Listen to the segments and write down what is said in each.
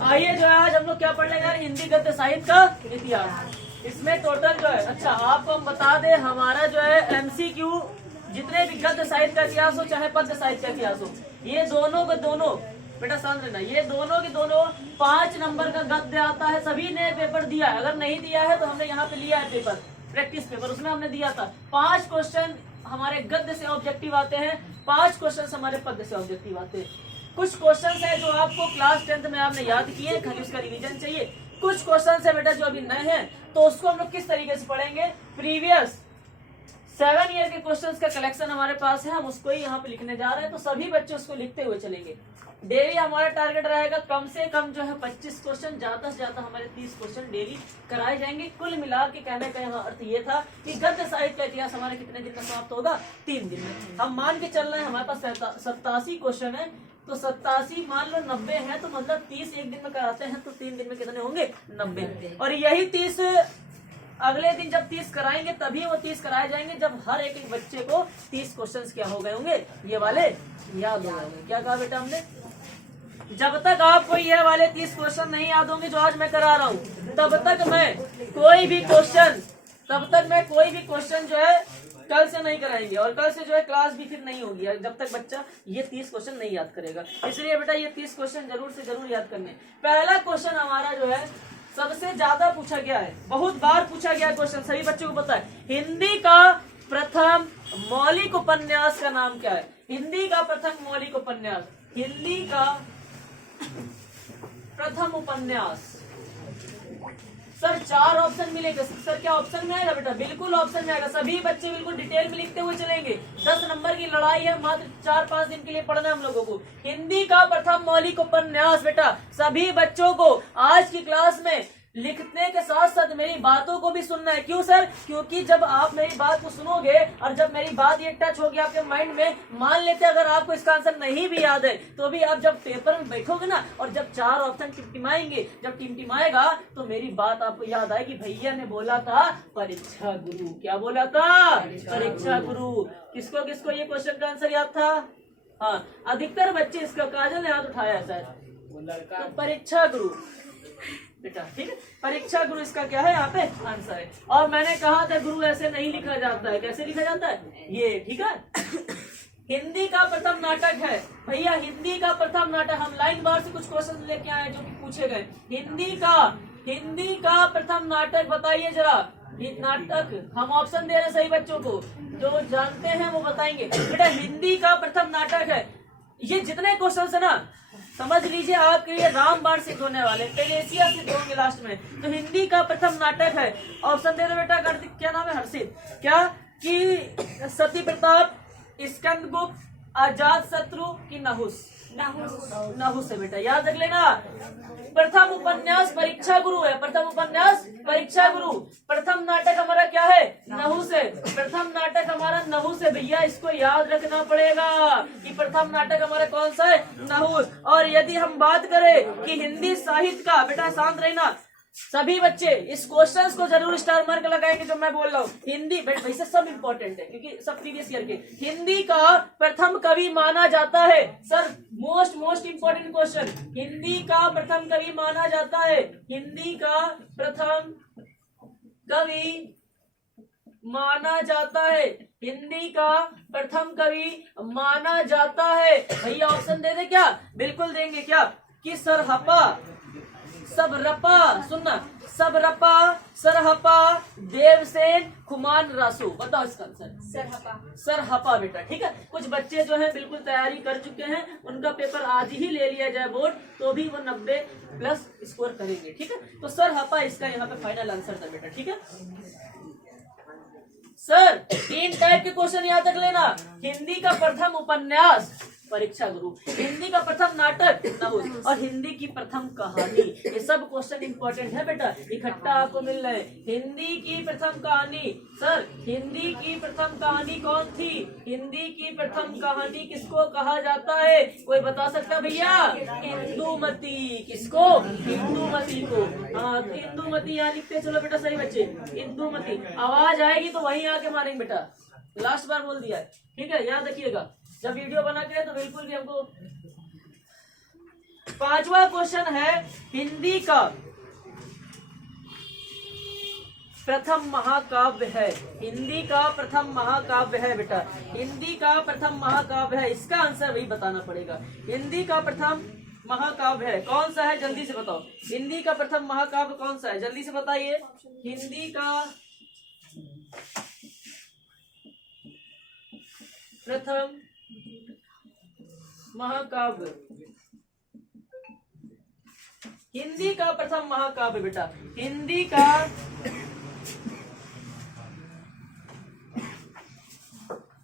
आइए जो है आज हम लोग क्या पढ़ लेंगे, हिंदी गद्य साहित्य का इतिहास। इसमें टोटल जो है, अच्छा आपको हम बता दें, हमारा जो है एमसीक्यू जितने भी गद्य साहित्य का इतिहास हो चाहे पद्य साहित्य का इतिहास हो, ये दोनों के दोनों, बेटा शांत रहना, ये दोनों के दोनों 5 नंबर का गद्य आता है। सभी ने पेपर दिया है, अगर नहीं दिया है तो हमने यहाँ पे लिया है पेपर, प्रैक्टिस पेपर, उसमें हमने दिया था 5 क्वेश्चन हमारे गद्य से ऑब्जेक्टिव आते हैं, 5 क्वेश्चन हमारे पद्य से ऑब्जेक्टिव आते हैं। कुछ क्वेश्चन है जो आपको क्लास 10th में आपने याद किए, खाली उसका रिवीजन चाहिए। कुछ क्वेश्चन है बेटा जो अभी नए हैं, तो उसको हम लोग किस तरीके से पढ़ेंगे, प्रीवियस 7 ईयर के क्वेश्चंस का कलेक्शन हमारे पास है, हम उसको ही यहाँ पे लिखने जा रहे हैं, तो सभी बच्चे उसको लिखते हुए चलेंगे। डेली हमारा टारगेट रहेगा कम से कम जो है 25 क्वेश्चन, ज्यादा से ज्यादा हमारे 30 क्वेश्चन डेली कराए जाएंगे। कुल मिला के कहने का यहाँ अर्थ ये था कि गद्य साहित्य का इतिहास हमारे कितने दिन में समाप्त होगा, 3 दिन में। हम मान के चल रहे हैं हमारे पास 87 क्वेश्चन है, तो 87 मान लो 90 है, तो मतलब 30 एक दिन में कराते हैं, तो 3 दिन में कितने होंगे, 90। और यही 30 अगले दिन जब 30 कराएंगे तभी वो 30 कराए जाएंगे जब हर एक बच्चे को 30 क्वेश्चंस क्या हो गए होंगे, ये वाले याद हो गए होंगे। क्या कहा बेटा हमने, जब तक आपको ये वाले 30 क्वेश्चन नहीं याद होंगे जो आज मैं करा रहा हूँ, तब तक मैं कोई भी क्वेश्चन जो है कल से नहीं कराएंगे, और कल से जो है क्लास भी फिर नहीं होगी जब तक बच्चा ये 30 क्वेश्चन नहीं याद करेगा। इसलिए बेटा ये 30 क्वेश्चन जरूर से जरूर याद करने। पहला क्वेश्चन हमारा जो है सबसे ज्यादा पूछा गया है, बहुत बार पूछा गया क्वेश्चन, सभी बच्चों को पता है। हिंदी का प्रथम मौलिक उपन्यास का नाम क्या है, हिंदी का प्रथम मौलिक उपन्यास, हिंदी का प्रथम उपन्यास। सर 4 ऑप्शन मिलेंगे, सर क्या ऑप्शन में आएगा बेटा, बिल्कुल ऑप्शन में आएगा। सभी बच्चे बिल्कुल डिटेल में लिखते हुए चलेंगे, 10 नंबर की लड़ाई है, मात्र 4-5 दिन के लिए पढ़ना है हम लोगों को। हिंदी का प्रथम मौलिक उपन्यास बेटा सभी बच्चों को आज की क्लास में लिखने के साथ साथ मेरी बातों को भी सुनना है। क्यों सर, क्योंकि जब आप मेरी बात को सुनोगे और जब मेरी बात ये टच होगी आपके माइंड में, मान लेते अगर आपको इसका आंसर नहीं भी याद है तो भी आप जब पेपर में बैठोगे ना, और जब 4 ऑप्शन टिमटिमाएंगे, जब टिमटिमाएगा तो मेरी बात आपको याद आएगी, भैया ने बोला था परीक्षा गुरु, क्या बोला था, परीक्षा गुरु। किसको किसको ये क्वेश्चन का आंसर याद था, हाँ अधिकतर बच्चे, इसका काजल ने हाथ उठाया सर, परीक्षा गुरु बेटा, ठीक है, परीक्षा गुरु इसका क्या है यहाँ पे आंसर है। और मैंने कहा था गुरु ऐसे नहीं लिखा जाता है, कैसे लिखा जाता है ये, ठीक है। हिंदी का प्रथम नाटक है भैया, हिंदी का प्रथम नाटक, हम लाइन बार से कुछ क्वेश्चन लेके आए जो कि पूछे गए। हिंदी का प्रथम नाटक बताइए जरा, नाटक हम ऑप्शन दे रहे हैं सही बच्चों को, जो जानते हैं वो बताएंगे बेटा। हिंदी का प्रथम नाटक है, ये जितने क्वेश्चन है ना समझ लीजिए आपके लिए रामबाण सिद्ध होने वाले, पेरेसिया सिद्ध होंगे लास्ट में। तो हिंदी का प्रथम नाटक है, ऑप्शन दे दो बेटा। क्या नाम है, हर्षित, क्या कि सती प्रताप, स्कंदगुप्त, अजात शत्रु की नहुस, नहुस है बेटा, याद रख लेना। प्रथम उपन्यास परीक्षा गुरु है, प्रथम उपन्यास परीक्षा गुरु। प्रथम नाटक हमारा क्या है, नहुस है, प्रथम नाटक हमारा नहुस है भैया, इसको याद रखना पड़ेगा कि प्रथम नाटक हमारा कौन सा है, नहुस। और यदि हम बात करें कि हिंदी साहित्य का, बेटा शांत रहना सभी बच्चे, इस क्वेश्चंस को जरूर स्टार मार्क लगाएंगे जो मैं बोल रहा हूँ। हिंदी वैसे सब इंपॉर्टेंट है क्योंकि सब प्रीवियस ईयर के। हिंदी का प्रथम कवि माना जाता है, sir most important question, Hindi का प्रथम कवि माना जाता है, हिंदी का प्रथम कवि माना जाता है, हिंदी का प्रथम कवि माना जाता है। भैया ऑप्शन दे दे क्या, बिल्कुल देंगे, क्या कि सरहपा, सबरपा, सुनना, सबरपा, सरहपा, देवसेन, खुमान रासू, बताओ इसका आंसर, सरहपा बेटा, ठीक है। कुछ बच्चे जो है बिल्कुल तैयारी कर चुके हैं, उनका पेपर आज ही ले लिया जाए बोर्ड, तो भी वो 90+ स्कोर करेंगे, ठीक है। तो सरहपा इसका यहाँ पे फाइनल आंसर था बेटा, ठीक है। सर 3 टाइप के क्वेश्चन याद रख लेना, हिंदी का प्रथम उपन्यास परीक्षा गुरु, हिंदी का प्रथम नाटक नहुस, और हिंदी की प्रथम कहानी। ये सब क्वेश्चन इंपॉर्टेंट है बेटा, इकट्ठा आपको मिल रहे हैं। हिंदी की प्रथम कहानी, सर हिंदी की प्रथम कहानी कौन थी, हिंदी की प्रथम कहानी किसको कहा जाता है, कोई बता सकता भैया, इंदुमती, किसको, इंदुमती को, हाँ तो इंदुमती यहाँ लिखते चलो बेटा सही बच्चे, इंदुमती। आवाज आएगी तो वहीं आके मारेंगे बेटा, लास्ट बार बोल दिया है, ठीक है, याद रखिएगा। जब वीडियो बना के तो बिल्कुल भी हमको पांचवा क्वेश्चन है, हिंदी का प्रथम महाकाव्य है। हिंदी का प्रथम महाकाव्य है बेटा, हिंदी का प्रथम महाकाव्य है, इसका आंसर वही बताना पड़ेगा। हिंदी का प्रथम महाकाव्य है, कौन सा है, जल्दी से बताओ। हिंदी का प्रथम महाकाव्य कौन सा है, जल्दी से बताइए। हिंदी का प्रथम महाकाव्य, हिंदी का प्रथम महाकाव्य बेटा, हिंदी का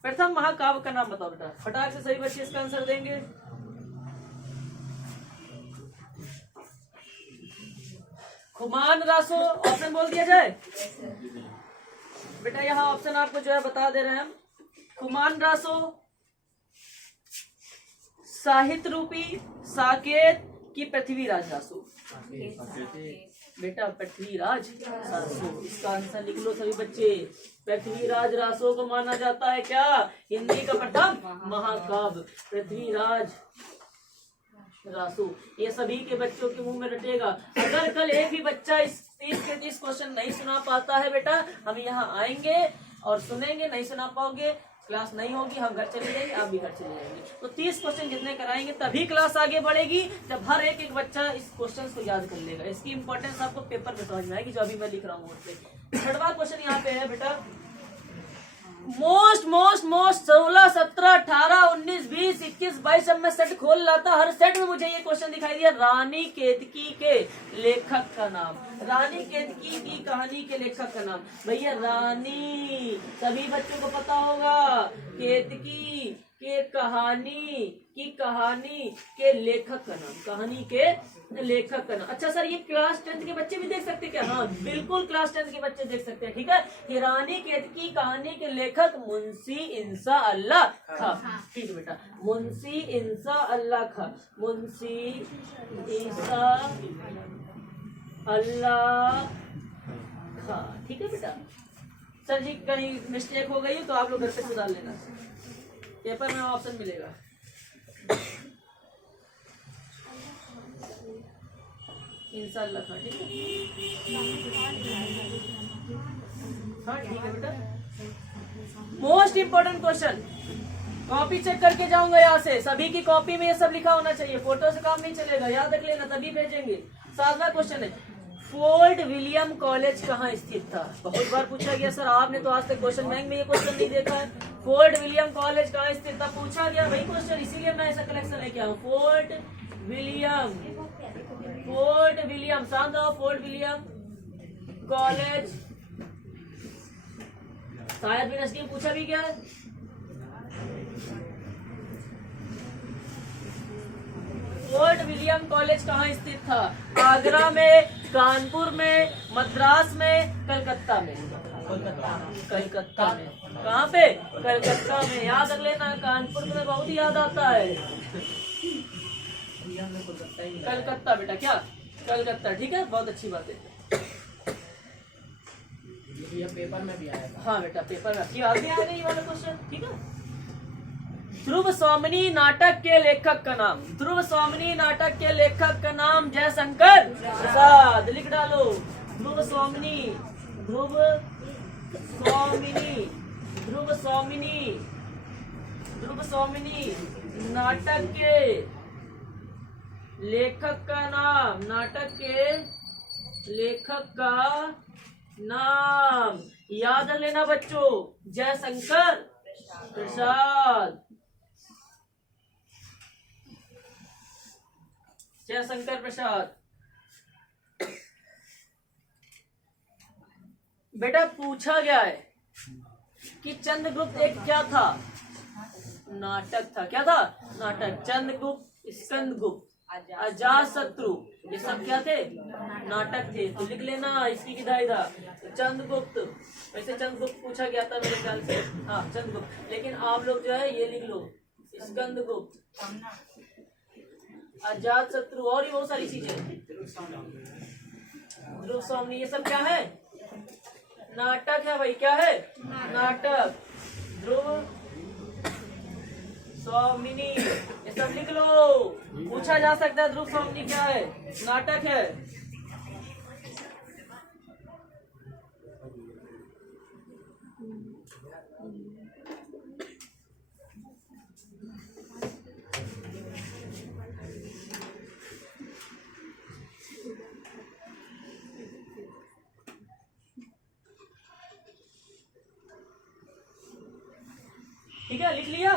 प्रथम महाकाव्य का नाम बताओ बेटा, फटाक से सही बच्चे इसका आंसर देंगे। खुमान रासो, ऑप्शन बोल दिया जाए बेटा, यहाँ ऑप्शन आपको जो है बता दे रहे हैं हम। खुमान रासो, साहित्य रूपी, साकेत की पृथ्वीराज रासो। बेटा पृथ्वीराज रासो, इसका आंसर लिख लो सभी बच्चे। पृथ्वीराज रासो को माना जाता है क्या, हिंदी का प्रथम महाकाव्य पृथ्वीराज रासो। ये सभी के बच्चों के मुंह में रटेगा। अगर कल एक भी बच्चा इस 30 के 30 क्वेश्चन नहीं सुना पाता है बेटा, हम यहाँ आएंगे और सुनेंगे, नहीं सुना पाओगे, क्लास नहीं होगी, हम घर चले जाएंगे, आप भी घर चले जाएंगे। तो 30 क्वेश्चन जितने कराएंगे तभी क्लास आगे बढ़ेगी, जब हर एक बच्चा इस क्वेश्चन को याद कर लेगा। इसकी इंपॉर्टेंस आपको पेपर में समझ में आएगी, जो अभी मैं लिख रहा हूँ। छठवां क्वेश्चन यहाँ पे है बेटा, मोस्ट 16, 17, 18, 19, 20, 21, 22, अब मैं सेट खोल रहा था, हर सेट में मुझे ये क्वेश्चन दिखाई दिया, रानी केतकी के लेखक का नाम। रानी केतकी की कहानी के लेखक का नाम, भैया रानी सभी बच्चों को पता होगा, केतकी के कहानी के लेखक का नाम, कहानी के लेखक का नाम। अच्छा सर, ये क्लास 10 के बच्चे भी देख सकते हैं क्या? हाँ बिल्कुल, क्लास 10 के बच्चे देख सकते हैं। ठीक है, कि रानी केतकी कहानी के लेखक मुंशी इंसा अल्लाह खां। ठीक है बेटा, मुंशी इंसा अल्लाह खां, मुंशी इंसा अल्लाह खां। ठीक है बेटा। सर जी कहीं मिस्टेक हो गई तो आप लोग घर पे सुधार लेना, पेपर में ऑप्शन मिलेगा। इंशाअल्लाह खां, ठीक है। हाँ ठीक है बेटा। Most important question, copy check करके जाऊंगा यहाँ से, सभी की कॉपी में ये सब लिखा होना चाहिए, फोटो से काम नहीं चलेगा, याद रख लेना तभी भेजेंगे। 7वां क्वेश्चन है, फोर्ट विलियम कॉलेज कहाँ स्थित था? बहुत बार पूछा गया सर, आपने तो आज तक क्वेश्चन बैंक में ये क्वेश्चन नहीं देखा है। फोर्ट विलियम कॉलेज कहाँ स्थित था, पूछा गया वही क्वेश्चन, इसीलिए मैं ऐसा कलेक्शन लेके आऊँ। फोर्ट विलियम शांत रहो, फोर्ट विलियम कॉलेज, शायद भी नजदीक पूछा भी गया है। फोर्ट विलियम कॉलेज कहाँ स्थित था? आगरा में, कानपुर में, मद्रास में, कलकत्ता में। कलकत्ता में, कहाँ पे? कलकत्ता में, याद रख लेना, कानपुर में बहुत ही याद आता है। कलकत्ता बेटा, क्या कलकत्ता, ठीक है, बहुत अच्छी बात है। ये पेपर में भी आया था। हाँ बेटा, पेपर में आपकी याद नहीं आ गई वाला क्वेश्चन, ठीक है। ध्रुव स्वामिनी नाटक के लेखक का नाम, ध्रुव स्वामिनी नाटक के लेखक का नाम जयशंकर प्रसाद, लिख डालो। ध्रुव स्वामिनी, ध्रुव स्वामिनी, ध्रुव स्वामिनी, ध्रुव स्वामिनी नाटक के लेखक का नाम, नाटक के लेखक का नाम याद रख लेना बच्चों, जयशंकर प्रसाद, जयशंकर प्रसाद। बेटा पूछा गया है कि चंद्रगुप्त एक क्या था? नाटक था। क्या था? नाटक। चंद्रगुप्त, स्कंदगुप्त, अजातशत्रु, ये सब क्या थे? नाटक थे। तो लिख लेना इसकी किधर था? चंद्रगुप्त। वैसे चंद्रगुप्त पूछा गया था मेरे ख्याल से, हाँ चंद्रगुप्त, लेकिन आप लोग जो है ये लिख लो, स्कंदगुप्त, अजातशत्रु और ये बहुत सारी चीजें, ध्रुव स्वामिनी, ये सब क्या है? नाटक है भाई। क्या है? नाटक। ध्रुव स्वामिनी, ये सब लिख लो, पूछा जा सकता है ध्रुव स्वामी क्या है, नाटक है। ठीक है, लिख लिया।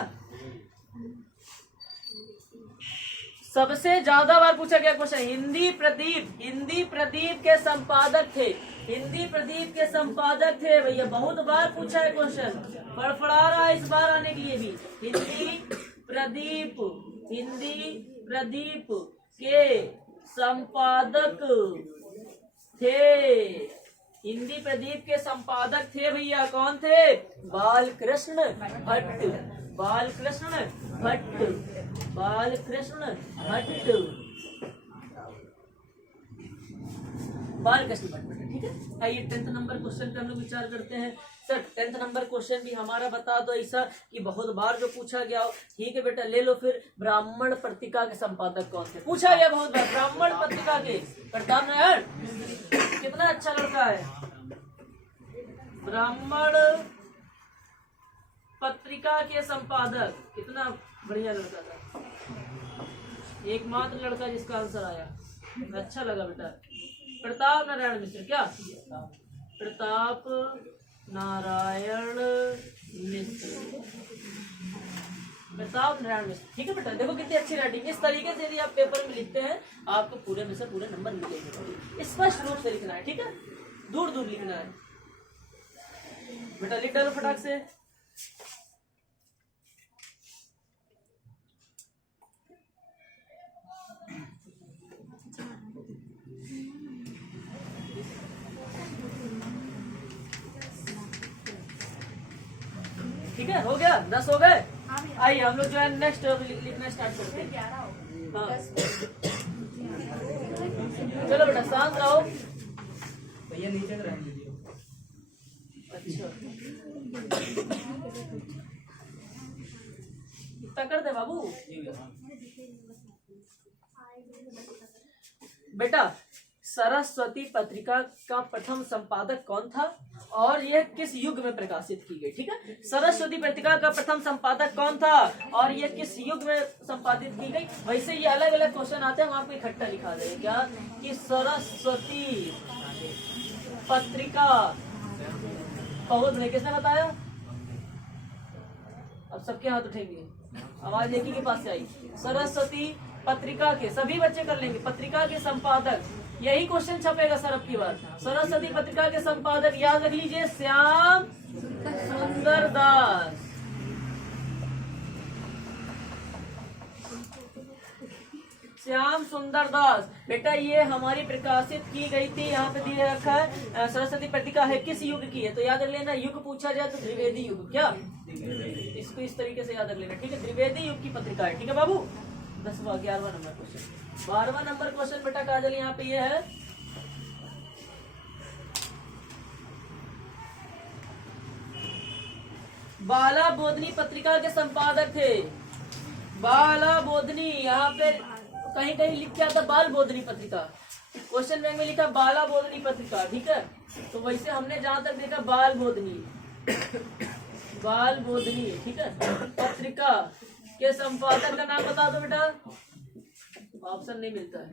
सबसे ज्यादा बार पूछा गया क्वेश्चन, हिंदी प्रदीप के संपादक थे, हिंदी प्रदीप के संपादक थे भैया, बहुत बार पूछा है क्वेश्चन, फड़फड़ा रहा है इस बार आने के लिए भी। हिंदी प्रदीप के संपादक थे, हिंदी प्रदीप के संपादक थे भैया, कौन थे? बालकृष्ण भट्ट, बालकृष्ण भट्ट, बालकृष्ण भट्ट, बालकृष्ण भट्ट। ठीक है, आइए 10th नंबर क्वेश्चन पे हम लोग विचार करते हैं। सर 10th नंबर क्वेश्चन भी हमारा बता दो ऐसा कि बहुत बार जो पूछा गया हो। ठीक है बेटा, ले लो फिर। ब्राह्मण पत्रिका के संपादक कौन थे? पूछा गया बहुत बार, ब्राह्मण पत्रिका के प्रताप नारायण, कितना अच्छा लड़का है। ब्राह्मण पत्रिका के संपादक, कितना बढ़िया लड़का था, एकमात्र लड़का जिसका आंसर आया, अच्छा लगा बेटा। प्रताप नारायण मिश्र, क्या प्रताप नारायण मिश्र, प्रताप नारायण मिश्र। ठीक है बेटा, देखो कितनी अच्छी राइटिंग। इस तरीके से यदि आप पेपर में लिखते हैं आपको पूरे में से पूरे नंबर मिलेंगे। स्पष्ट रूप से लिखना है, ठीक है, दूर दूर लिखना है बेटा। लिख डालो फटाक से। ठीक है, हो गया, 10 हो गए। आइए हम लोग जो है नेक्स्ट लिखना स्टार्ट करते हैं। हाँ चलो बेटा, शांत रहो भैया, नीचे रहने दीजिए। अच्छा, इतना कर दे बाबू। बेटा, सरस्वती पत्रिका का प्रथम संपादक कौन था और यह किस युग में प्रकाशित की गई? ठीक है, सरस्वती पत्रिका का प्रथम संपादक कौन था और यह किस युग में संपादित की गई? वैसे ये अलग अलग क्वेश्चन आते हैं, हम आपको इकट्ठा लिखा देंगे क्या कि सरस्वती पत्रिका बहुत नहीं, किसने बताया? अब सबके हाथ उठेंगे, आवाज एक ही के पास से आई। सरस्वती पत्रिका के, सभी बच्चे कर लेंगे, पत्रिका के संपादक, यही क्वेश्चन छपेगा सर अब की बार। सरस्वती पत्रिका के संपादक याद रख लीजिए, श्याम सुंदर दास। श्याम सुंदर दास बेटा, ये हमारी प्रकाशित की गई थी, यहाँ पे दिए रखा है सरस्वती पत्रिका है किस युग की है, तो याद रख लेना। युग पूछा जाए तो त्रिवेदी युग, क्या इसको इस तरीके से याद रख लेना। ठीक है, त्रिवेदी युग की पत्रिका है। ठीक है बाबू। 10वां 11वां नंबर क्वेश्चन, 12वां नंबर क्वेश्चन बेटा काजल यहाँ पे ये है, बाला बोधनी पत्रिका के संपादक थे। बाला बोधनी, यहाँ पे कहीं कहीं लिख के आता बाल बोधनी पत्रिका, क्वेश्चन बैंक में लिखा बाला बोधनी पत्रिका। ठीक है, तो वैसे हमने जहां तक देखा बाल बोधनी, बाल बोधनी। ठीक है, पत्रिका के संपादक का नाम बता दो बेटा, ऑप्शन नहीं मिलता है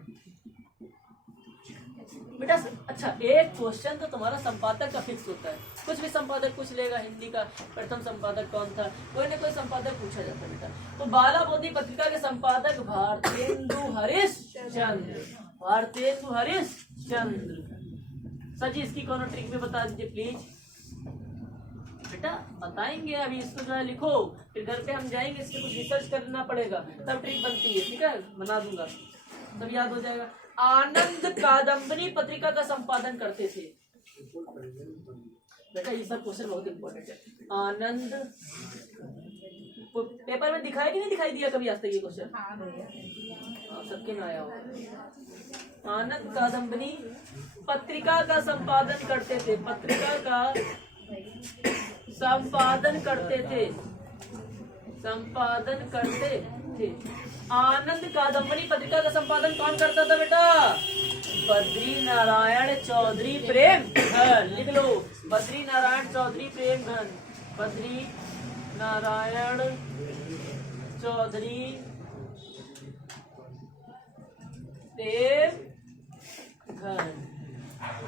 बेटा। अच्छा, एक क्वेश्चन तो तुम्हारा संपादक का फिक्स होता है, कुछ भी संपादक पूछ लेगा। हिंदी का प्रथम संपादक कौन था, कोई ना कोई संपादक पूछा जाता है बेटा। तो बाला बोधनी पत्रिका के संपादक भारतेंदु हरिश्चंद्र, भारतेंदु हरिश्चंद्र। सर जी इसकी कौन ट्रिक में बता दीजिए प्लीज। बेटा बताएंगे, अभी इसको जो है लिखो, फिर घर पे हम जाएंगे, इसमें कुछ रिसर्च करना पड़ेगा, तब ट्रिक बनती है। ठीक है, बना दूंगा, सब याद हो जाएगा। आनंद कादम्बनी पत्रिका का संपादन करते थे बेटा, ये सब क्वेश्चन बहुत इंपॉर्टेंट है। आनंद, पेपर में दिखाई कि नहीं दिखाई दिया कभी आज तक ये क्वेश्चन? सबके में आया होगा। आनंद कादम्बनी पत्रिका का संपादन करते थे, पत्रिका का संपादन करते थे, संपादन करते ठीक। आनंद कादम्बरी पत्रिका का संपादन कौन करता था बेटा? बद्री नारायण चौधरी प्रेम घन। लिख लो, बद्री नारायण चौधरी प्रेम घन। बद्री नारायण चौधरी प्रेम घन।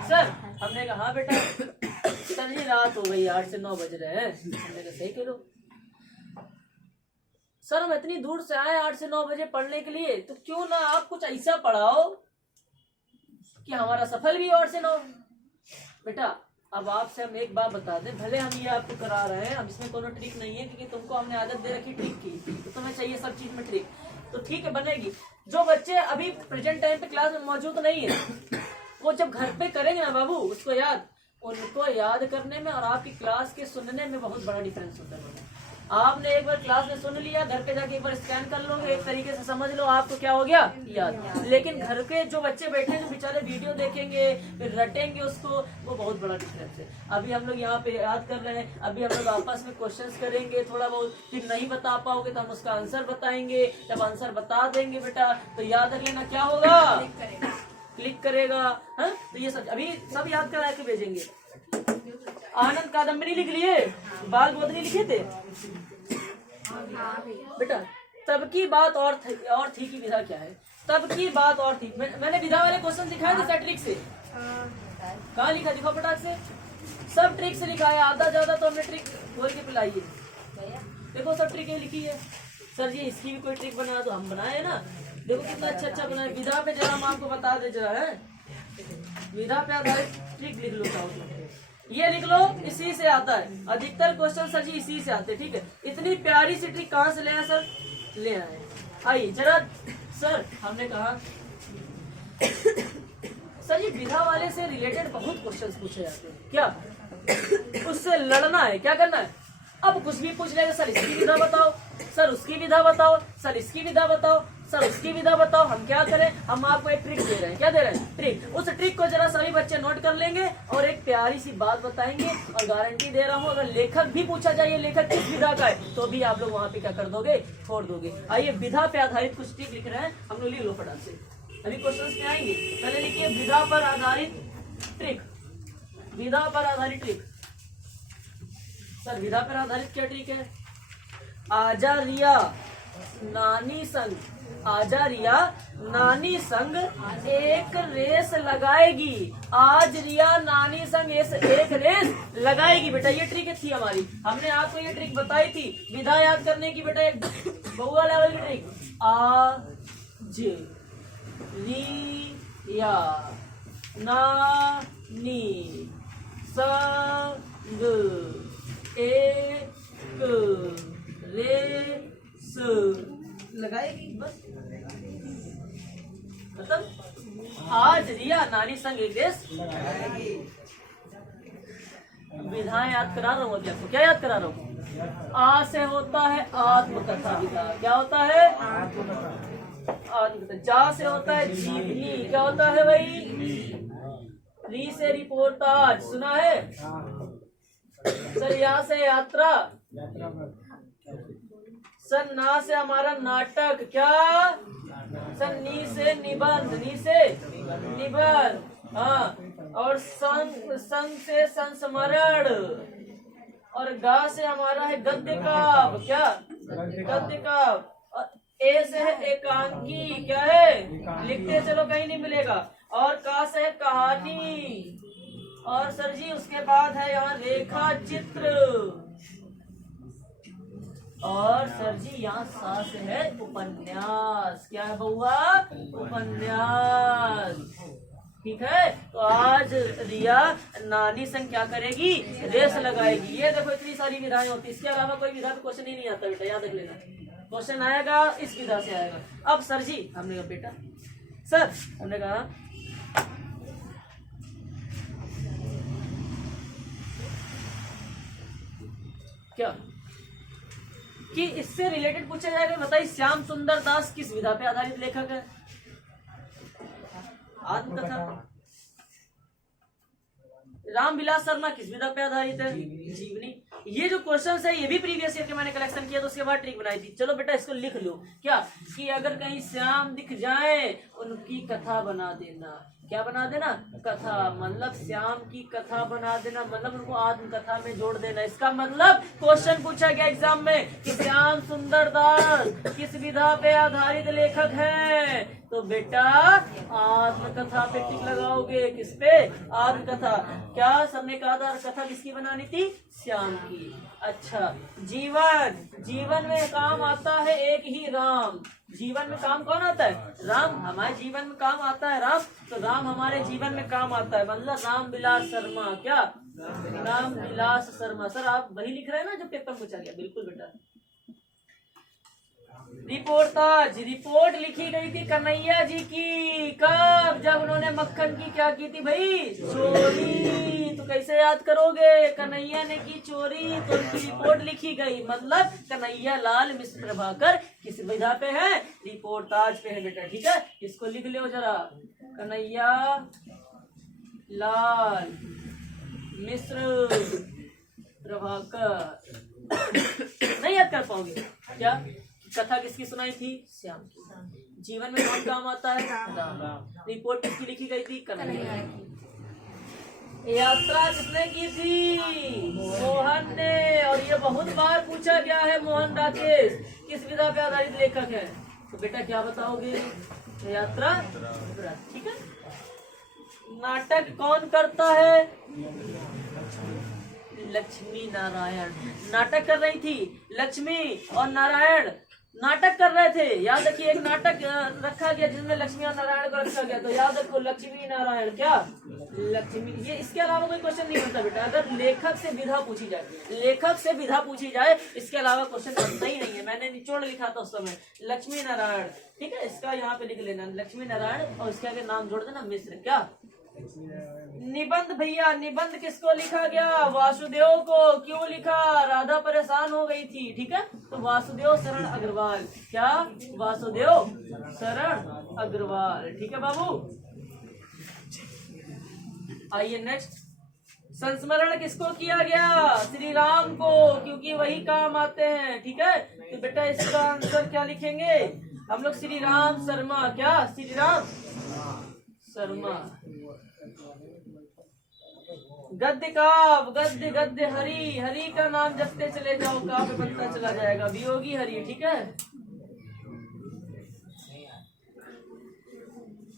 सर हमने कहा हाँ बेटा। सर जी रात हो गई, 8 से 9 बज रहे हैं। हमने कहा सही करो सर, हम इतनी दूर से आए 8 से 9 बजे पढ़ने के लिए, तो क्यों ना आप कुछ ऐसा पढ़ाओ कि हमारा सफल भी 8 से 9। बेटा अब आपसे हम एक बात बता दें, भले हम ये आपको करा रहे हैं, हम इसमें कोनो ट्रिक नहीं है, क्योंकि तुमको हमने आदत दे रखी ट्रिक की, तो तुम्हें चाहिए सब चीज में ट्रिक, तो ठीक है बनेगी। जो बच्चे अभी प्रेजेंट टाइम पे क्लास में मौजूद नहीं है, वो जब घर पे करेंगे ना बाबू उसको याद, उनको याद करने में और आपकी क्लास के सुनने में बहुत बड़ा डिफरेंस होता है। आपने एक बार क्लास में सुन लिया, घर पे जाके एक बार स्कैन कर लोगे, एक तरीके से समझ लो, आपको क्या हो गया याद। लेकिन घर पे जो बच्चे बैठे हैं बेचारे वीडियो देखेंगे फिर रटेंगे उसको, वो बहुत बड़ा डिफरेंस है। अभी हम लोग यहाँ पे याद कर रहे हैं, अभी हम लोग आपस में क्वेश्चंस करेंगे थोड़ा बहुत, फिर नहीं बता पाओगे तो हम उसका आंसर बताएंगे, जब आंसर बता देंगे बेटा तो याद रख लेना क्या होगा, क्लिक करेगा। हाँ तो ये सब अभी सब याद करा के भेजेंगे। आनंद कादम्बरी लिख लिए, बाल गोदरी लिखे थे बेटा। तब की बात और थी की विधा क्या है, तब की बात और थी। मैंने विधा वाले क्वेश्चन दिखाए थे सर ट्रिक से, कहाँ लिखा दिखाओ पटाख से, सब ट्रिक से लिखा है, आधा ज्यादा तो हमने ट्रिक बोल के पिलाई है। देखो सब ट्रिक लिखी है। सर जी इसकी भी कोई ट्रिक बना तो हम बनाए ना, देखो कितना अच्छा अच्छा बनाए। विधा पे जरा हम आपको बता दे जरा है, विधा पे आधारित ट्रिक लिख लो, चाहो ये लिख लो, इसी से आता है अधिकतर क्वेश्चन सर जी, इसी से आते हैं। ठीक है, इतनी प्यारी सी ट्रिक कहाँ से ले आए सर, ले आए। आइए जरा सर, हमने कहा सर जी विधा वाले से रिलेटेड बहुत क्वेश्चंस पूछे जाते हैं, क्या उससे लड़ना है, क्या करना है। अब कुछ भी पूछ लेगा, सर इसकी विधा बताओ, सर उसकी विधा बताओ, सर इसकी विधा बताओ, सर उसकी विधा बताओ। हम क्या करें, हम आपको एक ट्रिक दे रहे हैं, क्या दे रहे हैं, ट्रिक। उस ट्रिक को जरा सभी बच्चे नोट कर लेंगे और एक प्यारी सी बात बताएंगे, और गारंटी दे रहा हूँ अगर लेखक भी पूछा जाए ये लेखक किस विधा का है, तो भी आप लोग वहां पे क्या कर दोगे, छोड़ दोगे। आइए विधा पे आधारित कुछ ट्रिक लिख रहे हैं हम लोग, लिख लो फटाक से, अभी क्वेश्चन पे आएंगे। पहले लिखिए विधा पर आधारित ट्रिक, विधा पर आधारित ट्रिक। सर विधा पर आधारित क्या ट्रिक है, आजा रिया नानी संग, आजा रिया नानी संग एक रेस लगाएगी, आज रिया नानी संग एक रेस लगाएगी। बेटा ये ट्रिक थी हमारी, हमने आपको ये ट्रिक बताई थी विधा याद करने की। बेटा एक बहुआ लेवल की ट्रिक, आज रिया नानी संग एक रेस लगाएगी, बस मतलब आज रिया नानी संग एक रेस लगाएगी। विधाएं याद करा रहा हूँ अभी आपको, क्या याद करा रहा हूँ। आ से होता है आत्मकथा विधा, क्या होता है आत्मकथा। जा से होता है जीवनी, क्या होता है भाई, री से रिपोर्टाज, सुना है सर। या से यात्रा, सर ना से हमारा नाटक, क्या सर। नी से निबंध, नी से निबंध, हाँ। और संग से संस्मरण, और गा से हमारा है गद्य काव्य, क्या गद्य काव्य। ए से है एकांकी, क्या है लिखते चलो कहीं नहीं मिलेगा। और का से है कहानी, और सर जी उसके बाद है यहाँ रेखा चित्र, और सर जी यहाँ सा से है उपन्यास, क्या है बउआ, उपन्यास। ठीक है, तो आज रिया नानी संग क्या करेगी, रेस लगाएगी। ये देखो इतनी सारी विधाएं होती है, इसके अलावा कोई विधा पे क्वेश्चन ही नहीं आता बेटा, याद रख लेना। क्वेश्चन आएगा इस विधा से आएगा। अब सर जी हमने कहा बेटा, सर हमने कहा क्या कि इससे रिलेटेड पूछा जाएगा, बताइए श्याम सुंदर दास किस विधा पे आधारित लेखक है, आत्मकथा। रामविलास शर्मा किस विधा पे आधारित है, जीवनी। ये जो क्वेश्चन है ये भी प्रीवियस ईयर के मैंने कलेक्शन किया तो उसके बाद ट्रिक बनाई थी। चलो बेटा इसको लिख लो क्या कि अगर कहीं श्याम दिख जाए उनकी कथा बना देना। क्या बना देना? कथा। मतलब श्याम की कथा बना देना, मतलब उनको आत्मकथा में जोड़ देना। इसका मतलब क्वेश्चन पूछा गया एग्जाम में कि श्याम सुंदर दास किस विधा पे आधारित लेखक है, तो बेटा आत्मकथा पे टिक लगाओगे। किस पे? आत्मकथा। क्या सबने कहा था कथा किसकी बनानी थी? श्याम की। अच्छा, जीवन। जीवन में काम आता है एक ही राम। जीवन में काम कौन आता है? राम। हमारे जीवन में काम आता है राम, तो राम हमारे जीवन में काम आता है, मतलब राम विलास शर्मा। क्या? राम विलास शर्मा। सर आप वही लिख रहे हैं ना जो पेपर में पूछा गया? बिल्कुल बेटा। रिपोर्टाज। रिपोर्ट लिखी गई थी कन्हैया जी की। कब? जब उन्होंने मक्खन की क्या की थी भाई? चोरी। तो कैसे याद करोगे? कन्हैया ने की चोरी तो उनकी रिपोर्ट लिखी गई, मतलब कन्हैया लाल मिश्र प्रभाकर किस विधा पे है? रिपोर्टाज पे है बेटा। ठीक है, इसको लिख लो जरा। कन्हैया लाल मिश्र प्रभाकर। नहीं याद कर पाओगे क्या? कथा किसकी सुनाई थी? श्याम की। जीवन में कौन काम आता है? राम। रिपोर्ट किसकी लिखी गई थी? कन्हैया की। यात्रा किसने की थी? मोहन ने। और ये बहुत बार पूछा गया है। मोहन राकेश किस विधा पे आधारित लेखक है? तो बेटा क्या बताओगे? यात्रा। ठीक है। नाटक कौन करता है? लक्ष्मी नारायण। नाटक कर रही थी लक्ष्मी और नारायण, नाटक कर रहे थे। याद रखिए, एक नाटक रखा गया जिसमें लक्ष्मी और नारायण को रखा गया, तो याद रखो लक्ष्मी नारायण। क्या? लक्ष्मी। ये इसके अलावा कोई क्वेश्चन नहीं बनता बेटा। अगर लेखक से विधा पूछी जाए, लेखक से विधा पूछी जाए, इसके अलावा क्वेश्चन बनता ही नहीं है। मैंने निचोड़ लिखा था उस समय लक्ष्मी नारायण। ठीक है, इसका यहाँ पे लिख लेना लक्ष्मी नारायण और इसके आगे नाम जोड़ देना मिश्र। क्या? निबंध भैया। निबंध किसको लिखा गया? वासुदेव को। क्यों लिखा? राधा परेशान हो गई थी। ठीक है, तो वासुदेव शरण अग्रवाल। क्या? वासुदेव शरण अग्रवाल। ठीक है बाबू। आइए नेक्स्ट। संस्मरण किसको किया गया? श्री राम को, क्योंकि वही काम आते हैं। ठीक है, तो बेटा इसका आंसर क्या लिखेंगे हम लोग? श्री राम शर्मा। क्या? श्री राम शर्मा। गद्य काव्य। गद्य गद्य हरि। हरि का नाम जपते चले जाओ, काव्य बनता चला जाएगा। वियोगी हरि। ठीक है,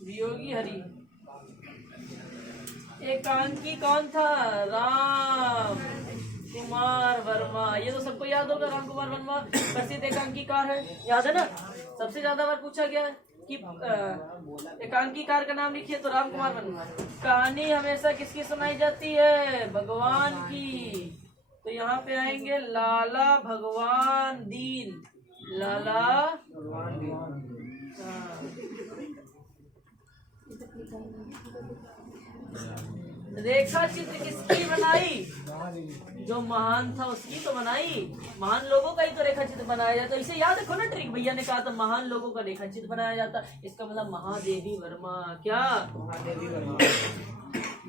वियोगी हरि। एकांकी कौन था? राम कुमार वर्मा। ये तो सबको याद होगा, राम कुमार वर्मा प्रसिद्ध एकांकीकार है। याद है ना? सबसे ज्यादा बार पूछा गया है कि एकांकीकार का नाम लिखिए, तो राम कुमार वर्मा। कहानी हमेशा किसकी सुनाई जाती है? भगवान की। तो यहाँ पे आएंगे लाला भगवान दीन। लाला भगवान दीन। रेखा चित्र किसकी बनाई? जो महान था उसकी तो बनाई। महान लोगों का ही तो रेखा चित्र बनाया जाता है। इसे याद रखो ना, ट्रिक भैया ने कहा था महान लोगों का रेखा चित्र बनाया जाता। इसका मतलब महादेवी वर्मा। क्या? महादेवी वर्मा।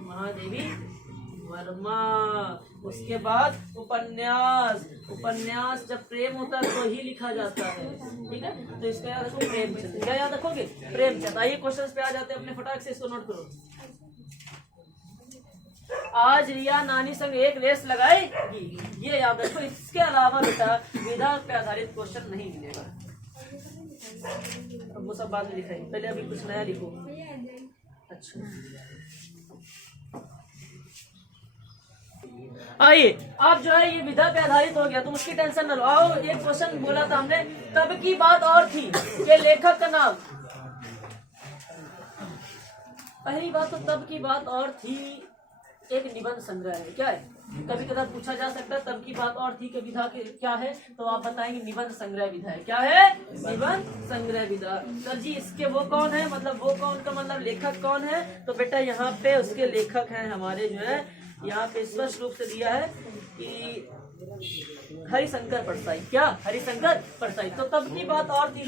महादेवी वर्मा। उसके बाद उपन्यास। उपन्यास जब प्रेम होता है तो ही लिखा जाता है। ठीक है, तो इसका याद रखो प्रेमचंद। क्या याद रखोगे? प्रेमचंद। आइए क्वेश्चन पे आ जाते हैं अपने, फटाक से इसको नोट करो। आज रिया नानी संग एक रेस लगाएगी, ये याद रखो। इसके अलावा बेटा विधा पे आधारित क्वेश्चन नहीं मिलेगा। अब वो सब बाद में लिखाई, पहले अभी कुछ नया लिखो। अच्छा, आइए आप जो है ये विधा पे आधारित हो गया, तुम उसकी टेंशन न लो। आओ, एक क्वेश्चन बोला था हमने, तब की बात और थी। ये लेखक का नाम, पहली बात तो तब की बात और थी एक निबंध संग्रह है। क्या है? कभी कभार पूछा जा सकता है तब की बात और थी कि विधा के क्या है, तो आप बताएंगे निबंध संग्रह विधा है। क्या है? निबंध संग्रह विधा। सर जी इसके वो कौन है, मतलब वो कौन का मतलब लेखक कौन है? तो बेटा यहाँ पे उसके लेखक हैं हमारे जो है, यहाँ पे स्पष्ट रूप से दिया है कि हरिशंकर परसाई। क्या? हरिशंकर परसाई। तो तब की बात और थी,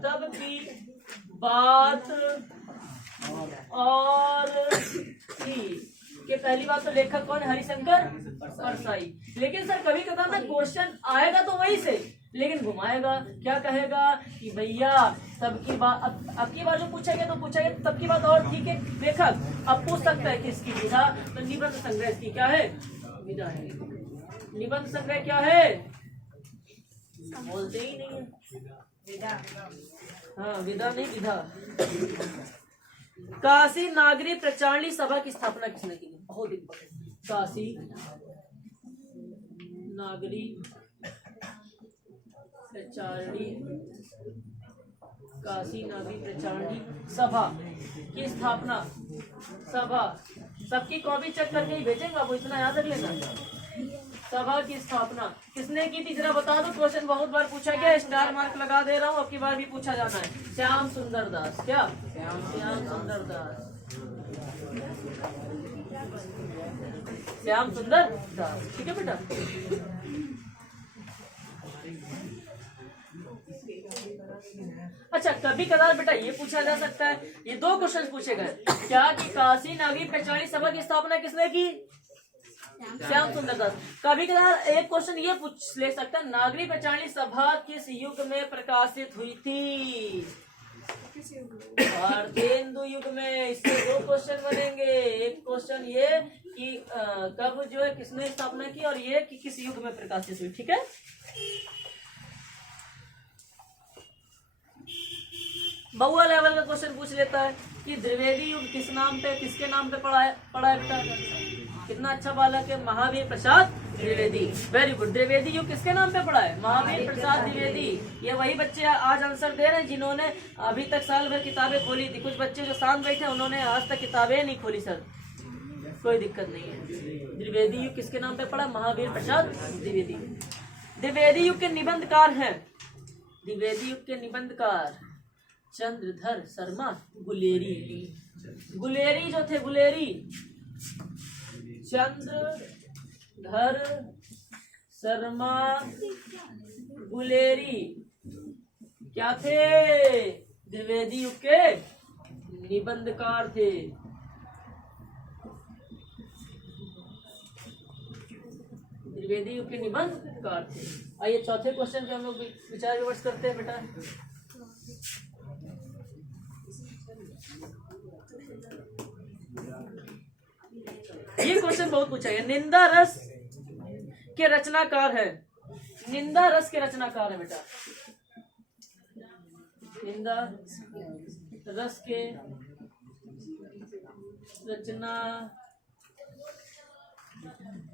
तब की बात और थी। कि पहली बात तो लेखक कौन है, हरिशंकर परसाई। लेकिन सर कभी कभार ना क्वेश्चन आएगा तो वही से, लेकिन घुमाएगा, क्या कहेगा कि भैया सबकी बात अब की बार जो पूछेगा तो पूछेगा तब की बात और ठीक है। लेखक अब पूछ सकता है कि इसकी विधा, तो निबंध संग्रह इसकी क्या है, विधा है। निबंध संग्रह क्या है, बोलते ही नहीं है। हाँ विधा नहीं, विधा। काशी नागरी प्रचारणी सभा की स्थापना किसने की, बहुत इंपॉर्टेंट। काशी नागरी प्रचारणी, काशी नागरी प्रचारणी सभा की स्थापना, सभा सबकी कॉपी चेक करके ही भेजेंगे, वो इतना याद रख लेना। सभा की स्थापना किसने की थी जरा बता दो, क्वेश्चन बहुत बार पूछा गया, स्टार मार्क लगा दे रहा हूँ, अब की बार भी पूछा जाना है। श्याम सुंदर दास, क्या श्याम सुंदर दास, श्याम सुंदर दास, ठीक है बेटा। अच्छा कभी कदार बेटा ये पूछा जा सकता है, ये दो क्वेश्चन पूछे गए क्या कि काशी नागरी प्रचारणी सभा की स्थापना किसने की, श्याम सुंदर दास। कभी कदार एक क्वेश्चन ये पूछ ले सकता है, नागरी प्रचारणी सभा किस युग में प्रकाशित हुई थी, भारतेंदु युग में। इससे दो क्वेश्चन बनेंगे, एक क्वेश्चन ये कि कब जो है किसने स्थापना की, और ये कि किस युग में प्रकाशित हुई, ठीक है। बहुआ लेवल का क्वेश्चन पूछ लेता है कि द्विवेदी युग किस नाम पे, किसके नाम पे पढ़ा है बेटा, कितना अच्छा बालक है, महावीर प्रसाद द्विवेदी, वेरी गुड। द्विवेदी युग किसके नाम पे पढ़ा है, महावीर प्रसाद द्विवेदी। ये वही बच्चे आज आंसर दे रहे हैं जिन्होंने अभी तक साल भर किताबें खोली थी। कुछ बच्चे जो शांत बैठे उन्होंने आज तक किताबें नहीं खोली सर, कोई दिक्कत नहीं है। द्विवेदी युग किसके नाम पे पढ़ा, महावीर प्रसाद द्विवेदी। द्विवेदी युग के निबंधकार हैं, द्विवेदी युग के निबंधकार चंद्रधर शर्मा गुलेरी। गुलेरी जो थे, गुलेरी चंद्रधर शर्मा गुलेरी क्या थे, द्विवेदी युग के निबंधकार थे। द्विवेदी युग के निबंधकार थे। आइए चौथे क्वेश्चन पे हम लोग विचार विमर्श करते हैं बेटा। ये क्वेश्चन बहुत पूछा गया, निंदा रस के रचनाकार है, निंदा रस के रचनाकार है बेटा, निंदा रस के रचना,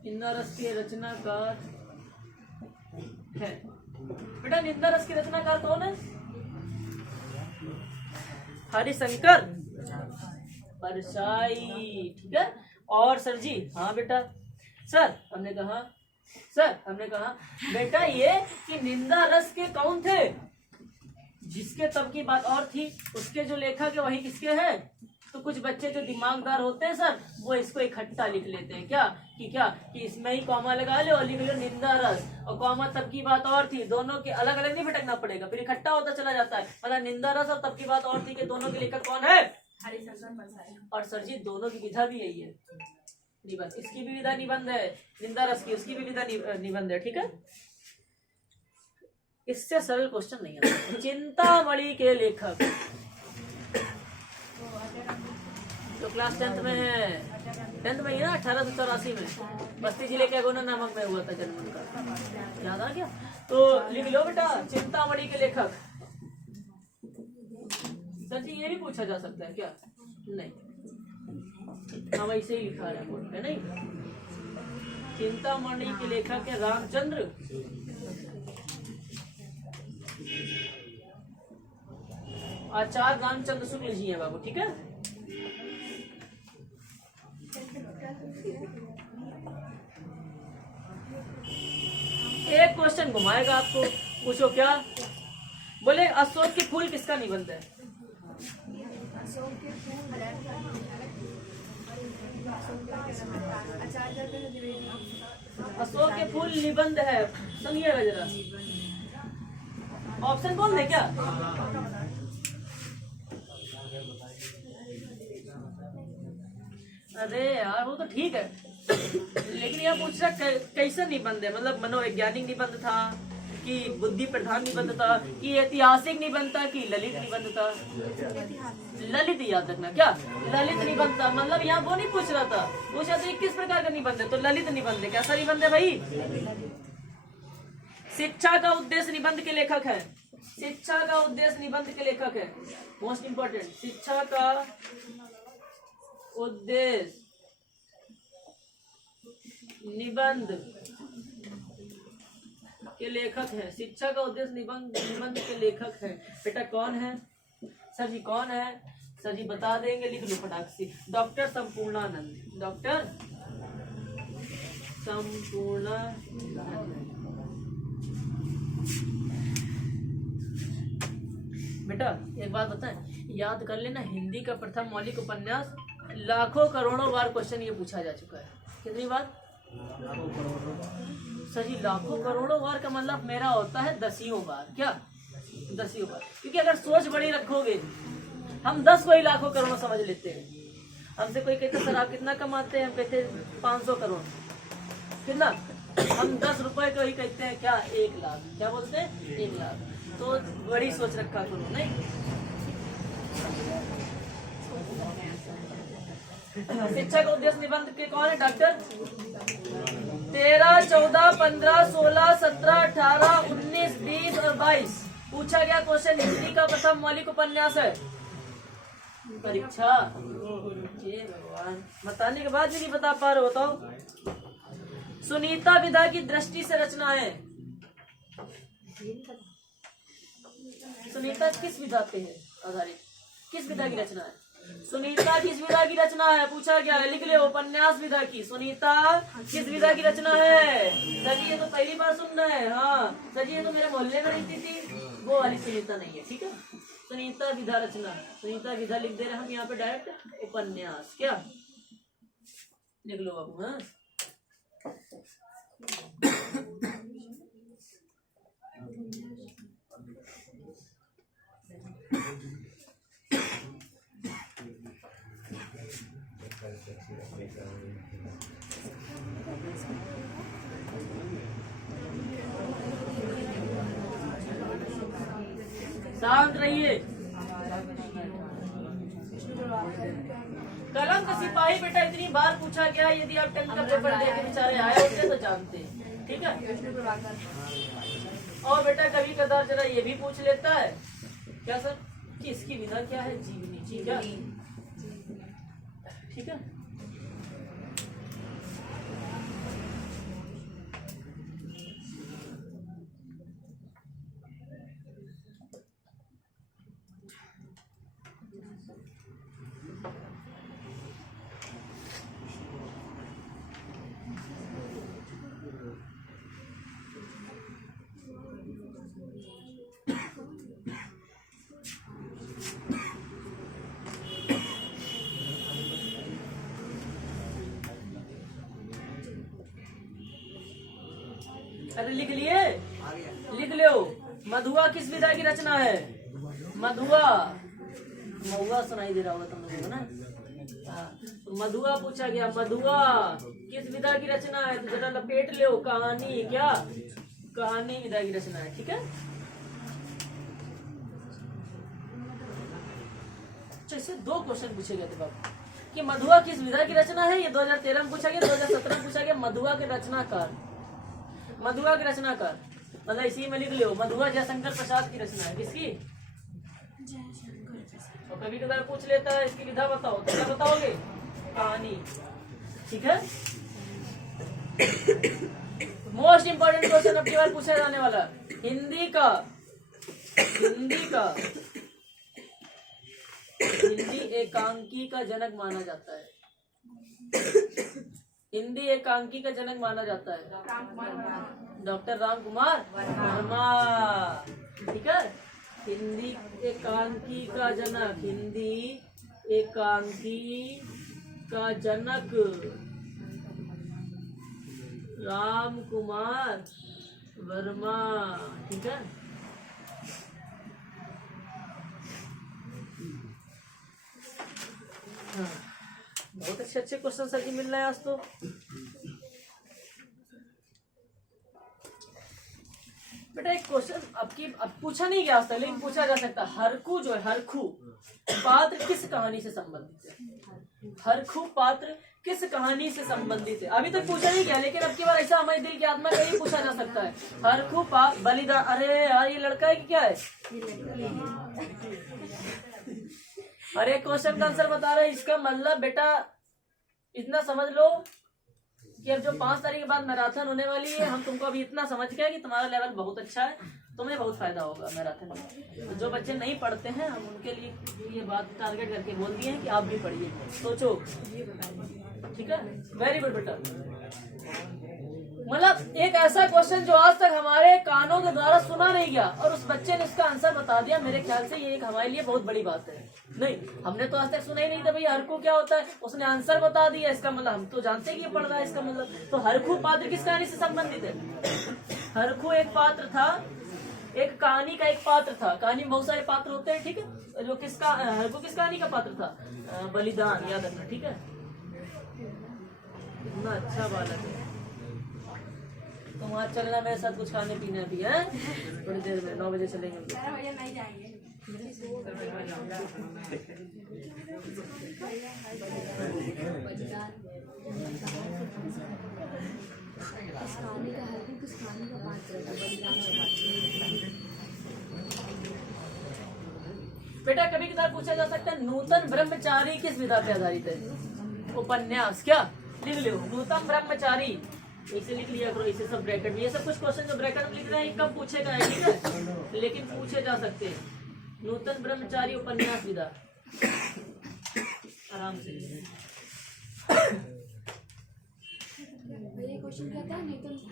निंदा रस के रचनाकार है बेटा। निंदा रस के रचनाकार कौन है, हरिशंकर परसाई, ठीक है। और सर जी, हाँ बेटा सर हमने कहा बेटा ये कि निंदा रस के कौन थे, जिसके तब की बात और थी, उसके जो लेखक है वही किसके हैं। तो कुछ बच्चे जो दिमागदार होते हैं सर वो इसको इकट्ठा लिख लेते हैं, क्या कि इसमें ही कॉमा लगा लो और लिख लो निंदा रस, और कॉमा तब की बात और थी, दोनों के अलग अलग नहीं भटकना पड़ेगा, फिर इकट्ठा होता चला जाता है। मतलब निंदा रस और तब की बात और थी कि दोनों के लेखक कौन है, हरिशंकर परसाई। और सर जी दोनों की विधा भी यही है, निबंध, इसकी भी विधा निबंध है, निंदा रस की उसकी भी विधा निबंध है, ठीक है। इससे सरल क्वेश्चन नहीं आता। चिंतामणि के लेखक जो क्लास 10th में है, 10th में ही ना 1884 में बस्ती जिले के अगोना नामक में हुआ था जन्म उनका, याद आ गया। तो लिख लो बेटा चिंतामणि के लेखक। सर जी ये भी पूछा जा सकता है क्या, नहीं हाँ वैसे ही लिखा है बोर्ड पे, नहीं। चिंतामणि के लेखक है रामचंद्र आचार्य रामचंद्र शुक्ल जी है बाबू, ठीक है। एक क्वेश्चन घुमाएगा आपको, पूछो क्या, बोले अशोक के फूल किसका निबंध है, अशोक के फूल निबंध है, सुनिएगा जरा। ऑप्शन कौन है क्या, अरे यार वो तो ठीक है, लेकिन यह पूछ रहा कैसा निबंध है, मतलब मनोवैज्ञानिक निबंध था कि बुद्धि प्रधान निबंध था कि ऐतिहासिक निबंध था कि ललित निबंध था? ललित याद रखना, क्या ललित निबंध था। मतलब यहाँ वो नहीं पूछ रहा था, पूछ रहा था किस प्रकार का निबंध है, तो ललित निबंध है। कैसा निबंध है भाई? शिक्षा का उद्देश्य निबंध के लेखक है, शिक्षा का उद्देश्य निबंध के लेखक है, मोस्ट इंपॉर्टेंट। शिक्षा का उद्देश्य निबंध के लेखक है, शिक्षा का उद्देश्य निबंध के लेखक है। बेटा कौन है सर जी, कौन है सर जी? बता देंगे, लिख लो फटाक से। Doctor Sampurnanand, doctor Sampurnanand. बेटा एक बात बताएं, याद कर लेना, हिंदी का प्रथम मौलिक उपन्यास लाखों करोड़ों बार क्वेश्चन ये पूछा जा चुका है। कितनी बार सर जी? लाखों करोड़ों बार का मतलब मेरा होता है दसियों बार। क्या? दसियों बार। क्योंकि अगर सोच बड़ी रखोगे, हम 10 को ही लाखों करोड़ों समझ लेते हैं। हमसे कोई कहते सर आप कितना कमाते हैं, हम कहते 500 करोड़। कितना? हम 10 रुपए को ही कहते हैं क्या? 1 लाख। क्या बोलते हैं? 1 लाख। तो बड़ी सोच रखा करो, नहीं? शिक्षा का उद्देश्य निबंध के कौन है? डॉक्टर 13, 14, 15, 16, 17, 18, 19, 20 और 22 पूछा गया क्वेश्चन हिंदी का प्रथम मौलिक उपन्यास है। परीक्षा ये भगवान, बताने के बाद भी नहीं बता पा रहे, बताओ। सुनीता विधा की दृष्टि से रचना है। सुनीता किस विधा पे है आधारित? किस विधा की रचना है? सुनीता किस विधा की रचना है पूछा गया है, लिख ले। उपन्यास विधा की। सुनीता किस विधा की रचना है? सर जी ये तो पहली बार सुन रहे हैं। हाँ सर जी, ये तो मेरे मोहल्ले में रहती थी, वो वाली सुनीता नहीं है, ठीक है? सुनीता विधा रचना, सुनीता विधा लिख दे रहे हम यहाँ पे डायरेक्ट। उपन्यास क्या लिख लो बाबू। हाँ शांत रहिए। कलम का सिपाही बेटा इतनी बार पूछा गया, यदि आप 10 का पेपर दे के बेचारे आए होते तो जानते, ठीक है? और बेटा कभी कदार जरा ये भी पूछ लेता है, क्या सर कि इसकी विधा क्या है? जीवनी। ठीक है, ठीक है। अरे लिख लिए? लिख लो। मधुआ किस विधा की रचना है? मधुआ, महुआ सुनाई दे रहा होगा तुम लोगों को ना। हाँ, मधुआ पूछा गया। मधुआ किस विधा की रचना है? तो जरा लपेट लो। कहानी। क्या? कहानी विधा की रचना है, ठीक है? इससे 2 क्वेश्चन पूछे गए थे बाबू कि मधुआ किस विधा की रचना है। ये 2013 में पूछा गया, 2017 में पूछा गया। मधुआ के रचनाकार, मधुआ के रचनाकार मतलब इसी में लिख लो। मधुआ जयशंकर प्रसाद की रचना है। किसकी? तो कभी कभार पूछ लेता है इसकी विधा बताओ, तो क्या बताओगे? कहानी, ठीक है? मोस्ट इंपोर्टेंट क्वेश्चन अब की बार पूछा जाने वाला। हिंदी का हिंदी एकांकी का जनक माना जाता है। हिंदी एकांकी का जनक माना जाता है डॉक्टर राम कुमार वर्मा, ठीक है? हिंदी एकांकी का जनक, हिंदी एकांकी का जनक राम कुमार वर्मा, ठीक है? हाँ। बहुत अच्छे अच्छे क्वेश्चन सर जी मिल रहे हैं आज तो। बेटा एक क्वेश्चन अब पूछा नहीं गया था लेकिन पूछा जा सकता, हरखू जो है, हरखू पात्र किस कहानी से संबंधित है? हरखू पात्र किस कहानी से संबंधित है? अभी तक पूछा नहीं गया लेकिन अब की बार ऐसा हमारे दिल की आत्मा का ही पूछा जा सकता है। हरखू पात्र बलिदान, अरे यार ये लड़का है कि क्या है? अरे क्वेश्चन का आंसर बता रहे, इसका मतलब बेटा इतना समझ लो कि अब जो 5 तारीख के बाद मैराथन होने वाली है, हम तुमको अभी इतना समझ गए कि तुम्हारा लेवल बहुत अच्छा है, तुम्हें बहुत फायदा होगा मैराथन में। तो जो बच्चे नहीं पढ़ते हैं हम उनके लिए ये बात टारगेट करके बोल दिए हैं कि आप भी पढ़िए, सोचो, ठीक है। वेरी गुड बेटा। मतलब एक ऐसा क्वेश्चन जो आज तक हमारे कानों के द्वारा सुना नहीं गया और उस बच्चे ने उसका आंसर बता दिया, मेरे ख्याल से ये एक हमारे लिए बहुत बड़ी बात है। नहीं, हमने तो आज तक सुना ही नहीं था भाई हरखू क्या होता है, उसने आंसर बता दिया, इसका मतलब हम तो जानते हैं कि ये पढ़ रहा है, इसका मतलब तो हरखू पात्र किस कहानी से संबंधित है? हरखू एक पात्र था, एक कहानी का एक पात्र था। कहानी में बहुत सारे पात्र होते हैं, ठीक है। जो किसका, हरखू किस कहानी का पात्र था? बलिदान, याद रखना, ठीक है। इतना अच्छा बालक है। तो वहाँ चलना मेरे साथ, कुछ खाने पीने भी है थोड़ी देर में, 9 बजे चलेंगे। नहीं जाएंगे। बेटा कभी कभार पूछा जा सकता है नूतन ब्रह्मचारी किस विधा पे आधारित है? उपन्यास, क्या लिख लो, नूतन ब्रह्मचारी, इसे लिख लिया करो, इसे सब ब्रैकेट में। ये सब कुछ क्वेश्चन जो ब्रैकेट में लिख रहे हैं कब पूछेगा, ठीक है, लेकिन पूछे जा सकते हैं। नूतन ब्रह्मचारी उपन्यास विधा, आराम से।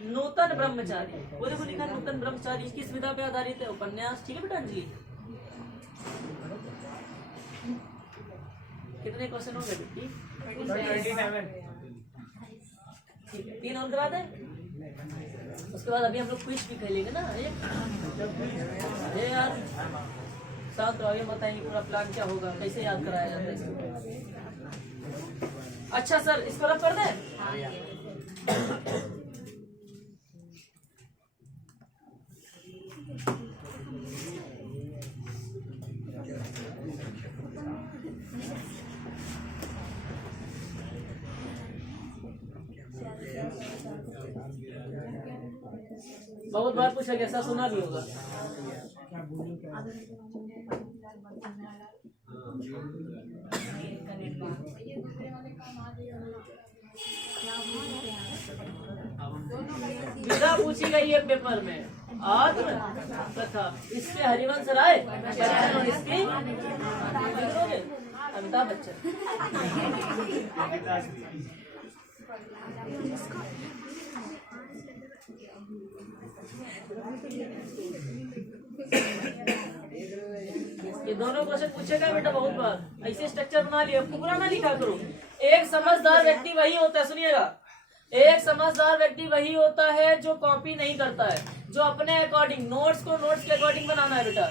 नूतन ब्रह्मचारी, वो देखो लिखा नूतन ब्रह्मचारी किस विधा पे आधारित है? उपन्यास, ठीक है बेटा। अंजलि कितने क्वेश्चन हो गए बेटी? 27। ठीक है, 3 और करा दें, उसके बाद अभी हम लोग क्विज भी खेलेंगे ना। ये यार साथ आगे बताएंगे पूरा प्लान क्या होगा, कैसे याद कराया जाता है इसको। अच्छा सर, इसको रब कर दें। बहुत बार पूछा गया, ऐसा सुना भी होगा। विधा पूछी गई है पेपर में, आत्म कथा, इसमें हरिवंश राय और इसकी अमिताभ बच्चन। ये दोनों क्वेश्चन पूछेगा बेटा बहुत बार। ऐसे स्ट्रक्चर बना लिया, पूरा ना लिखा करो। एक समझदार व्यक्ति वही होता है, सुनिएगा, एक समझदार व्यक्ति वही होता है जो कॉपी नहीं करता है, जो अपने अकॉर्डिंग नोट्स को नोट्स के अकॉर्डिंग बनाना है बेटा।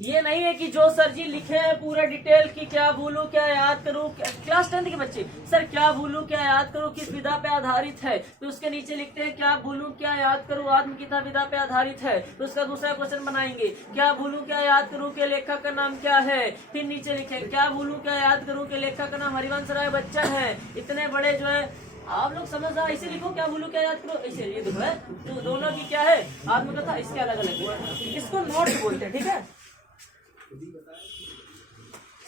ये नहीं है कि जो सर जी लिखे हैं पूरा डिटेल की क्या भूलूं क्या याद करूं। क्लास 10 के बच्चे, सर क्या भूलूं क्या याद करूं किस विधा पे आधारित है, तो उसके नीचे लिखते हैं क्या भूलूं क्या याद करूं आत्मकथा विधा पे आधारित है। तो उसका दूसरा क्वेश्चन बनाएंगे, क्या भूलूं क्या याद करूं के लेखक का नाम क्या है। फिर नीचे लिखे क्या भूलूं क्या याद करूं के लेखक का नाम हरिवंश राय बच्चन है। इतने बड़े जो है आप लोग समझ रहा, ऐसे लिखो क्या भूलूं क्या याद करो, ऐसे ये देखो है तो दोनों की क्या है आत्मकथा, इसके अलग अलग वर्ड, इसको नोट्स बोलते हैं, ठीक है।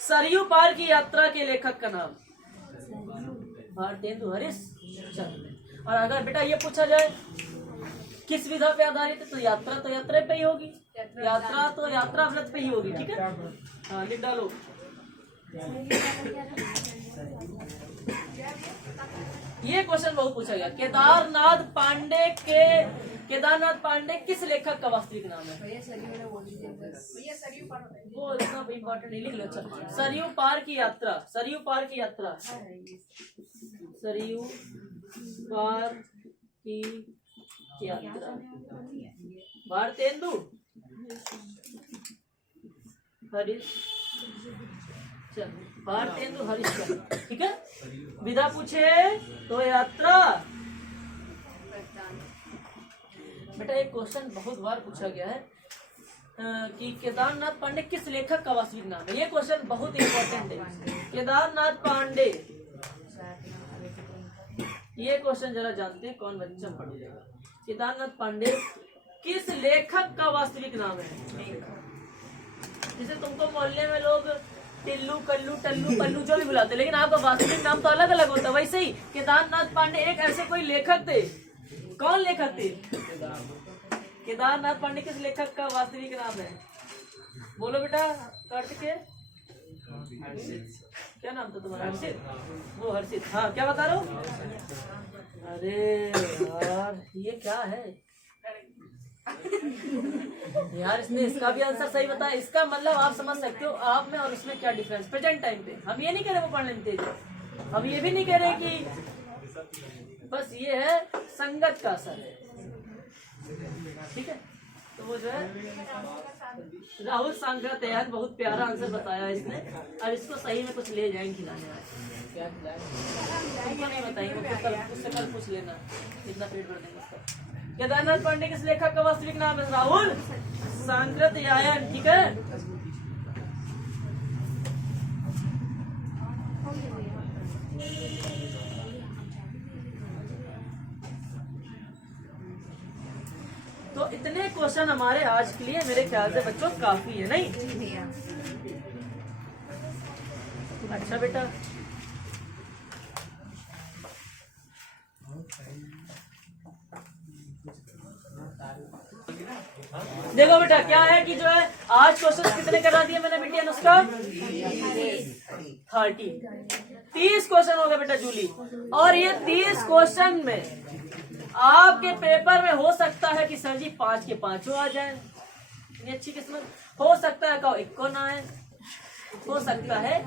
सरयू पार की यात्रा के लेखक का नाम भारतेंदु हरिश्चंद्र। और अगर बेटा ये पूछा जाए किस विधा पे आधारित है, तो यात्रा पे ही होगी, यात्रा तो यात्रा व्रत पे ही होगी, ठीक है। हाँ लिख डालो। ये क्वेश्चन बहुत पूछा गया, केदारनाथ पांडे किस लेखक का वास्तविक नाम है? वो इतना इम्पोर्टेंट नहीं, लिख लो। अच्छा, सरयू पार की यात्रा, सरयू पार की यात्रा, सरयू पार की यात्रा, भारतेंदु हरिश्चंद्र, भारतेंदु हरिश्चंद्र, ठीक है। विधा पूछे तो यात्रा। बेटा एक क्वेश्चन बहुत बार पूछा गया है कि केदारनाथ पांडे किस लेखक का वास्तविक नाम है। ये क्वेश्चन बहुत इंपॉर्टेंट है। केदारनाथ पांडे, ये क्वेश्चन जरा जानते हैं कौन बच्चा पढ़ लेगा। केदारनाथ पांडे किस लेखक का वास्तविक नाम है। जैसे तुमको मोहल्ले में लोग टिल्लू, कल्लू, टल्लू, पल्लू जो भी बुलाते, लेकिन आपका वास्तविक नाम तो अलग अलग होता है। वैसे ही केदारनाथ पांडे एक ऐसे कोई लेखक थे। कौन लेखक थे? केदारनाथ पांडे किस लेखक का वास्तविक नाम है? बोलो बेटा। कार्तिकेय, क्या नाम था तुम्हारा? हर्षित। वो हर्षित, हाँ क्या बता रहे हो? अरे यार ये क्या है यार, इसने इसका भी आंसर सही बताया। इसका मतलब आप समझ सकते हो आप में और उसमें क्या डिफरेंस। प्रेजेंट टाइम पे हम ये नहीं कह रहे वो पढ़ने में तेज है, हम ये भी नहीं कह रहे कि बस ये है संगत का असर है, ठीक है। तो वो जो है राहुल सांगत है, बहुत प्यारा आंसर बताया इसने। अब इसको सही में कुछ ले जाएंगे खिलाने वाले। क्या खिलाएंगे नहीं बताएंगे, उससे कल पूछ लेना कितना पेट भर देंगे उसका। केदारनाथ पांडे किस लेखक का वास्तविक नाम है? राहुल सांकृत्यायन, ठीक है। तो इतने क्वेश्चन हमारे आज के लिए मेरे ख्याल से बच्चों काफी है, नहीं? अच्छा बेटा, देखो बेटा क्या है कि जो है आज क्वेश्चन कितने करा दिए मैंने बेटी अनुष्का? 30 क्वेश्चन हो गए बेटा जूली। और ये 30 क्वेश्चन में आपके पेपर में हो सकता है कि सर जी 5 के 5 आ जाए, इतनी अच्छी किस्मत। हो सकता है कहो 1 को ना आए, हो सकता है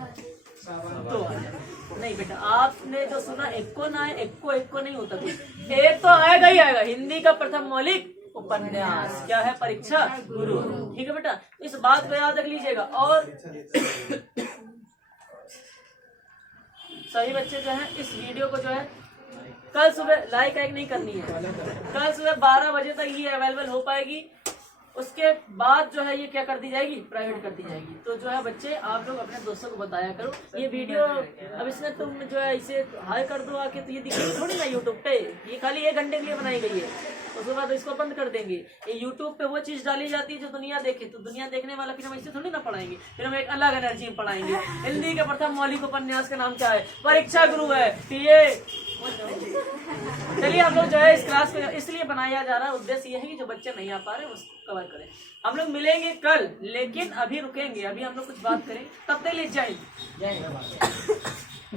तो आ जाए। नहीं बेटा, आपने जो सुना 1 को ना आए, 1 को नहीं होता कुछ, एक तो आएगा ही आएगा। हिंदी का प्रथम मौलिक उपन्यास क्या है? परीक्षा गुरु, ठीक है बेटा। इस बात को याद रख लीजिएगा। और सभी बच्चे जो है इस वीडियो को जो है कल सुबह लाइक नहीं करनी है। कल सुबह 12 बजे तक ये अवेलेबल हो पाएगी। उसके बाद जो है ये क्या कर दी जाएगी? प्राइवेट कर दी जाएगी। तो जो है बच्चे आप लोग अपने दोस्तों को बताया करो ये वीडियो। अब इसमें तुम जो है इसे हाई कर दो आके, तो ये दिखेगी थोड़ी ना यूट्यूब पे। ये खाली 1 घंटे के लिए बनाई गई है, उसके बाद इसको बंद कर देंगे। ये यूट्यूब पे वो चीज डाली जाती है जो दुनिया देखे, तो दुनिया देखने वाला फिर हम इसे थोड़ी ना पढ़ाएंगे, फिर हम एक अलग एनर्जी में पढ़ाएंगे। हिंदी के प्रथम मौलिक उपन्यास का नाम क्या है? परीक्षा गुरु है। ये चलिए हम लोग जो है इस क्लास को इसलिए बनाया जा रहा है, उद्देश्य ये है कि जो बच्चे नहीं आ पा रहे उसको कवर करें। हम लोग मिलेंगे कल, लेकिन अभी रुकेंगे, अभी हम लोग कुछ बात करेंगे। तब तक ले जय हिंद।